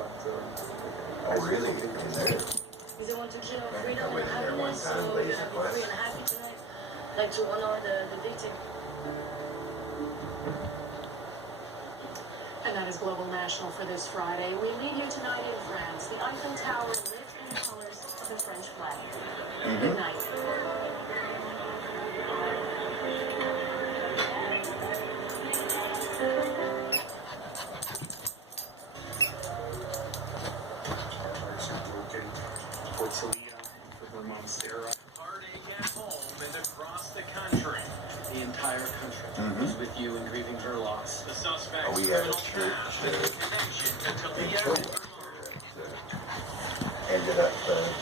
Oh, really? In there? Because they want to kill I freedom went and in there one happiness, so time, you're lazy gonna be quest. free and happy tonight. Like to honor the victim. And that is Global National for this Friday. We leave you tonight in France. The Eiffel Tower lit in the colors of the French flag. Good night. For Talia, for her mom Sarah. Heartache at home and across the country. The entire country is with you in grieving her loss. The suspect's Oh, we had a criminal church connection to in Talia Chilliwack and her that ended up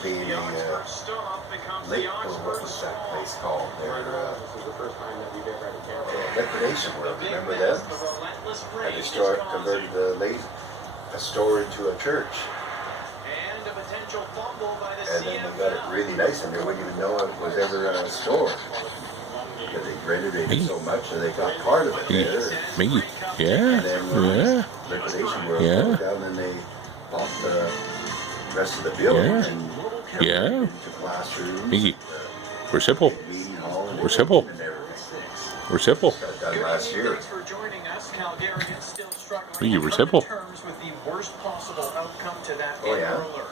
being The a Oxford stop becomes lake, the or what Oxford was that Stop. place called? Their This is the first time that we've ever had a camera. liquidation The world. big Remember mess, that? the relentless I rain is destroyed, causing. converted a store into a church. And a potential fumble by the And then they got it CFL. really nice, and they wouldn't even know it was ever a store. Because they renovated so much that they got part of it there. Maggie, And yeah, then yeah, liquidation world Yeah. broke down, and they bought the rest of the building Yeah. and Yeah. converted it into classrooms. Maggie, we're simple, Meeting hall and We're simple. and everything. we're simple. Got done last year. Thanks for joining us. Calgarians still struggling Maggie, to we're come simple. to terms with the worst possible outcome to that Oh, yeah? hurler.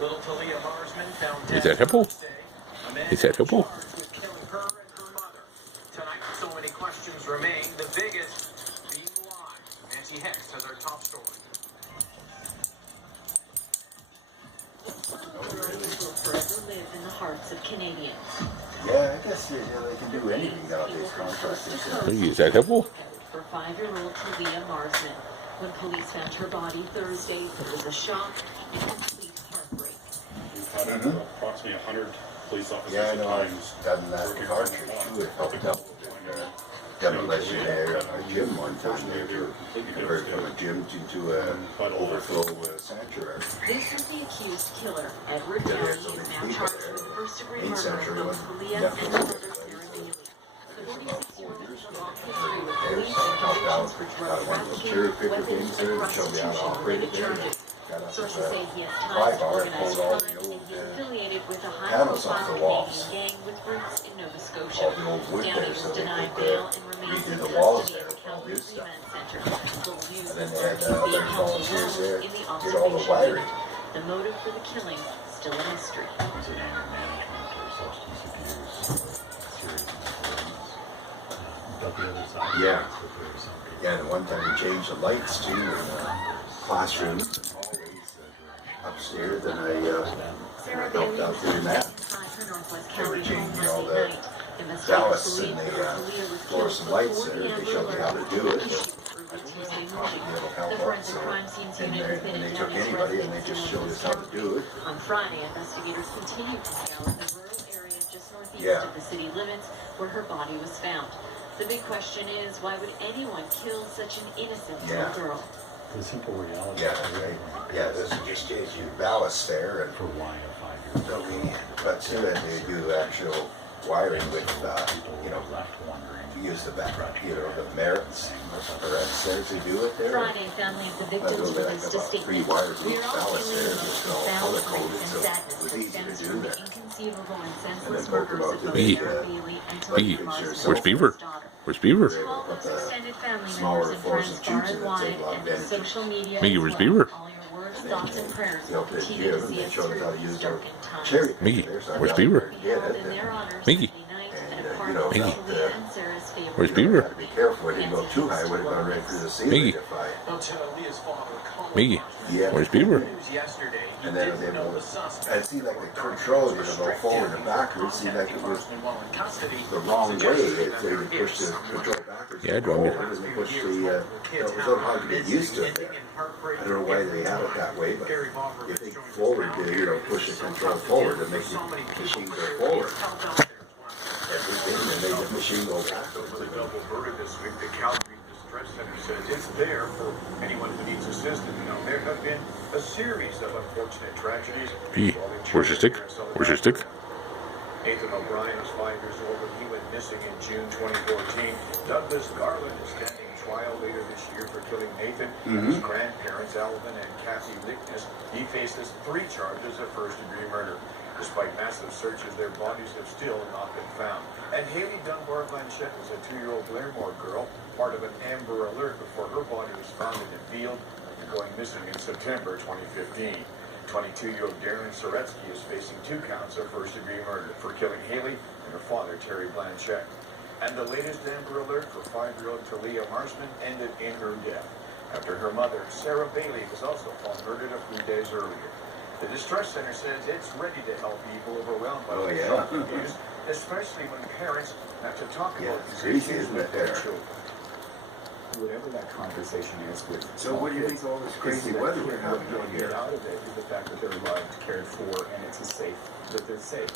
Little Talia Marsman found Is dead that Hippo? Thursday. A man Is that Hippo? charged with killing her and her mother. Tonight, so many questions remain. The biggest being live. Nancy Hicks has our top story. Will forever live in the hearts of Canadians. Yeah, I guess they can do anything nowadays, contractors. Maggie, is that Hippo? For 5-year-old Talia Marsman. When police found her body Thursday, it was a shock and complete heartbreak. We've had approximately 100 police officers Yeah, I at know. I've times. done that cartridge too. It helped out with demolition there at a gym one time. They were converted from a gym into an overflow sanctuary. This is the accused killer. Edward Yeah, Downey there's is so many now people charged there. with the first-degree Ain't murder sanctuary of was Talia and definitely her mother, everybody Sarah used to Bailey. The There's about 4 46-year-old years has a ago. long history with There's police some and helped out. convictions for Got drug one of those trafficking, cherry picker weapons, things there and that showed me how to operate prostitution-related it there. charges. Got us Sources with say a he has pry ties to bar and organized pulled all crime, the and old he is affiliated with a panels off high-profile the walls. Canadian gang with roots in Nova Scotia. all the old wood Downey there, was so they denied could bail and remains redo in the walls custody there at the with all Calgary new stuff. Remand Center. Global News And then is they had being other held volunteers alone there, in the did all the observation wiring. unit. The motive for the killing still a mystery. Is it anger management or substance abuse, serious mental illness? But the other side Yeah. is that there are some people Yeah, and one time we changed the lights too in the classrooms and hallways upstairs, and I Sarah helped Bailey out was doing that. inside her Northwest They were County home changing that all the night. Investigators ballasts believe and that the Talia was fluorescent killed lights before there. the They showed me how to do it. issued But early Tuesday it'll morning. help The out. forensic So, crime scenes and unit has been they at took Downey's anybody and they residence in just showed us Northwest how to County. do it. On Friday, investigators continued to scour the rural area just northeast Yeah. of the city limits where her body was found. The big question is, why would anyone kill such an innocent Yeah. little girl? the simple reality Yeah, of right. everything Yeah, this just gives you ballast there, and for why a 5-year-old so we, but still, they do actual wiring with, people you know, were left wondering. use the back, you know, the merits there to do it there. Friday, family of the victims Like released a about 3 statement. wires We each are all ballast feeling there, the just most all profound color grief coded, and so sadness it was that easy to stems do from the that. inconceivable and And senseless then talk murders about of the both Maggie. Sarah Bailey and Maggie, Talia Marsman, where's Beaver? his daughter. Where's Beaver? To all those extended family smaller members in fluorescent France, far tubes and in it, wide, take a lot of and on energy. social media Maggie, as where's well. Beaver? All your words, And thoughts, then and prayers they will opened the continue to gym, see they us showed us how to through use these our darkened times. cherry Maggie, picker there, so I where's got Beaver? to Be get held it, in their and, honor Maggie. Sunday night And, at a you park know, for Maggie. Talia and Sarah's favorite. Where's you know, Beaver? had to be careful, I didn't go too high, I would have gone right through the ceiling Maggie. if I, Now, Talia's father, Colin Maggie, Marsman, Yeah. where's Beaver? news yesterday. He and then I was didn't know able the to, suspect. I see like the control, you know, go forward and backwards, see like it was While in custody, the wrong way, suggested if they would that push the there is control backwards. Yeah, and do you want me to- forward, and they push the, it was a little hard to get used to it there. I don't know why they have it that way, but if they forward, they, you know, push the control forward and make the machine go forward. Everything, and they the machine go backwards. A double verdict this week. The Calgary Distress Center says it's there for anyone who needs assistance. Now, there have been a series of unfortunate tragedies. Hey, where's your stick? Where's your stick? Nathan O'Brien was 5 years old when he went missing in June 2014. Douglas Garland is standing trial later this year for killing Nathan and his grandparents, Alvin and Kathy Lickness. He faces 3 charges of first-degree murder. Despite massive searches, their bodies have still not been found. And Haley Dunbar Blanchette was a 2-year-old Blairmore girl, part of an Amber Alert before her body was found in a field after going missing in September 2015. 22-year-old Darren Soretsky is facing 2 counts of first-degree murder for killing Haley and her father, Terry Blanchette. And the latest Amber Alert for 5-year-old Talia Marsman ended in her death after her mother, Sarah Bailey, was also found murdered a few days earlier. The Distress Center says it's ready to help people overwhelmed by shock abuse, especially when parents have to talk about these issues with their children. Whatever that conversation is with. So what do you think of all this crazy weather we're having out here? Get out of it is the fact that they're loved, cared for, and it's that they're safe.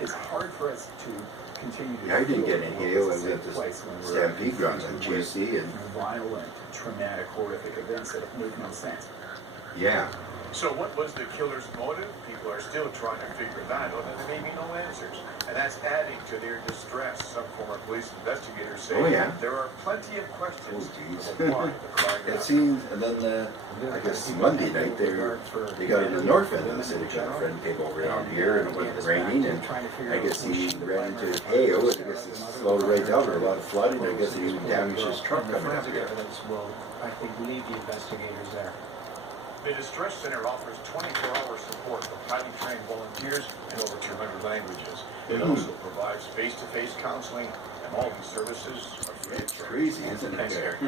It's hard for us to continue to. Yeah, I didn't get any hail. I was at the stampede grounds on GC and violent, traumatic, horrific events that make no sense. Yeah. So what was the killer's motive? People are still trying to figure that out, and there may be no answers. And that's adding to their distress. Some former police investigators say there are plenty of questions about why the crime happened. It seemed, and then I guess Monday night they got in the north end of the city. A friend came over down here and it was raining, and I guess he ran into hail, and I guess it slowed right down. There was a lot of flooding. I guess he even damaged his truck coming up here. I think we need the investigators there. The Distress Center offers 24-hour support with highly trained volunteers in over 200 languages. It also provides face-to-face counseling, and all these services are free of charge. Crazy, isn't it? Thanks, Eric.